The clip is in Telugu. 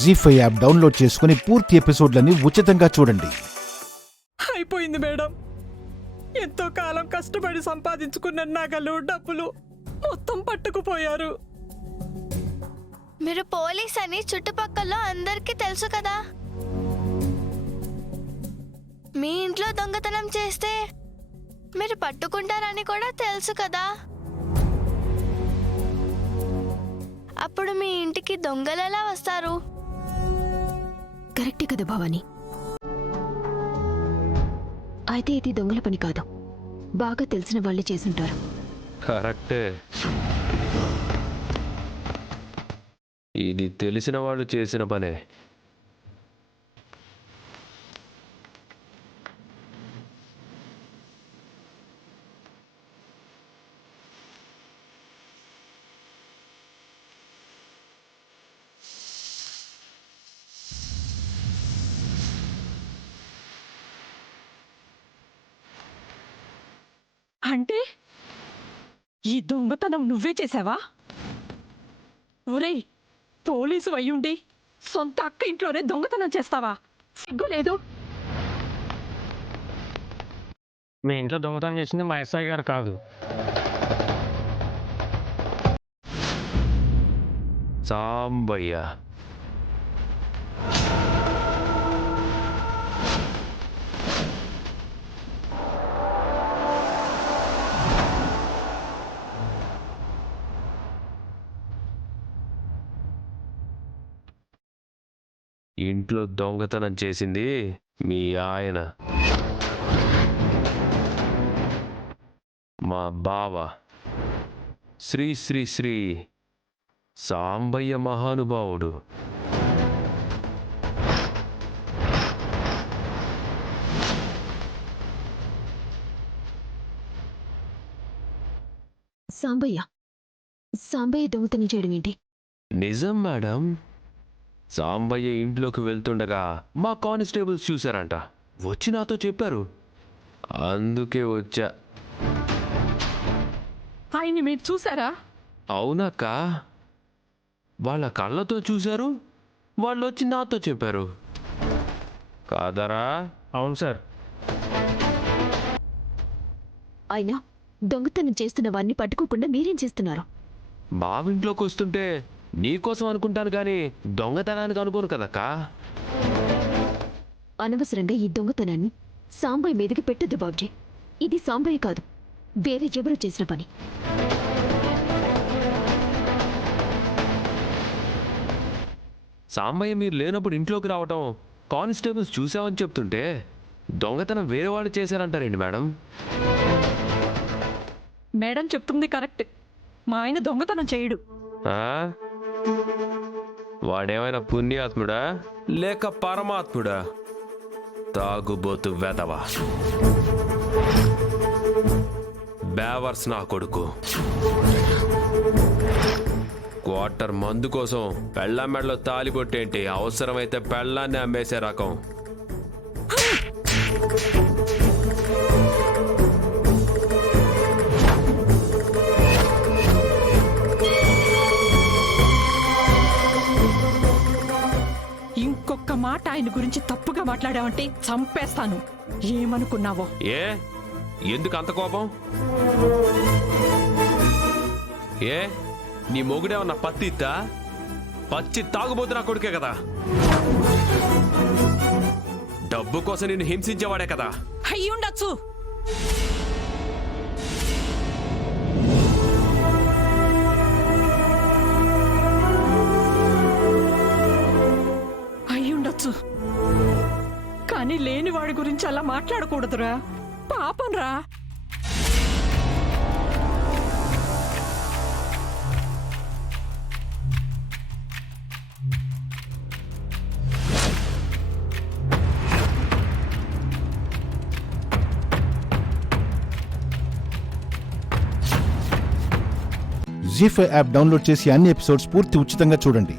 జీ5 యాప్ డౌన్లోడ్ చేసుకుని పూర్తి ఎపిసోడ్లని ఉచితంగా చూడండి. అయిపోయింది మేడం. ఎంతో కాలం కష్టపడి సంపాదించుకున్న నగలు డబ్బులు మొత్తం పట్టుకుపోయారు. మీరు పోలీస్ అని చుట్టుపక్కల అందరికీ తెలుసు కదా. మీ ఇంట్లో దొంగతనం చేస్తే మీరు పట్టుకుంటారని కూడా తెలుసు కదా. అప్పుడు మీ ఇంటికి దొంగలు ఎలా వస్తారు? కరెక్టే కదా భవాని. అయితే ఇది దొంగల పని కాదు, బాగా తెలిసిన వాళ్ళే చేసుంటారు. కరెక్టే, ఇది తెలిసిన వాళ్ళు చేసిన పనే. అంటే ఈ దొంగతనం నువ్వే చేసావా? ఒరేయ్, పోలీసు అయ్యుండి సొంత అక్క ఇంట్లోనే దొంగతనం చేస్తావా? సిగ్గు లేదు. మీ ఇంట్లో దొంగతనం చేసింది మా ఎస్ఐ గారు కాదు. సాంబయ్య. ఇంట్లో దొంగతనం చేసింది మీ ఆయన, మా బావ శ్రీ శ్రీ శ్రీ సాంబయ్య మహానుభావుడు. సాంబయ్య దొంగతనం చేయడం ఏంటి? నిజం మేడం. సాంబయ్య ఇంట్లోకి వెళ్తుండగా మా కానిస్టేబుల్స్ చూశారంట. వచ్చి నాతో చెప్పారు, అందుకే వచ్చా. ఆయన్ని మీరు చూసారా? అవునక్క, వాళ్ళ కళ్ళతో చూశారు, వాళ్ళు వచ్చి నాతో చెప్పారు. కాదరా? అవును సార్. అయినా దొంగతనం చేస్తున్న వారిని పట్టుకోకుండా మీరేం చేస్తున్నారు? బావింట్లోకి వస్తుంటే నీకోసం అనుకుంటాను కానీ దొంగతనానికి అనుకోను కదక్క. అనవసరంగా ఈ దొంగతనాన్ని సాంబయ్య మీదకి పెట్టద్దు బాబ్జీ. ఇది సాంబయ్య కాదు, వేరే ఎవరో చేసిన పని. సాంబయ్య మీరు లేనప్పుడు ఇంట్లోకి రావటం కానిస్టేబుల్స్ చూసామని చెప్తుంటే దొంగతనం వేరే వాళ్ళు చేశారంటారండి మేడం. మేడం చెప్తుంది కరెక్ట్. మా ఆయన దొంగతనం చేయడు. వాడేమైనా పుణ్యాత్ముడా లేక పరమాత్ముడా? తాగుబోతు వెదవా, బేవర్స్ నా కొడుకు. క్వార్టర్ మందు కోసం పెళ్ళాం మెడలో తాలి కొట్టేంటి? అవసరమైతే పెళ్ళాన్ని అమ్మేసే రకం. ఇంకొక మాట ఆయన గురించి తప్పుగా మాట్లాడావంటే చంపేస్తాను. ఏమనుకున్నావో? ఏ, ఎందుకు అంత కోపం? ఏ, నీ మొగుడేమన్నా పత్తిత్తా? పచ్చి తాగుబోతు నా కొడుకే కదా. డబ్బు కోసం నిన్ను హింసించేవాడే కదా. అయ్యుండొచ్చు. అయ్యుండొచ్చు, కానీ లేని వాడి గురించి అలా మాట్లాడకూడదురా. పాపం రా. జీ5 యాప్ డౌన్లోడ్ చేసి అన్ని ఎపిసోడ్స్ పూర్తి ఉచితంగా చూడండి.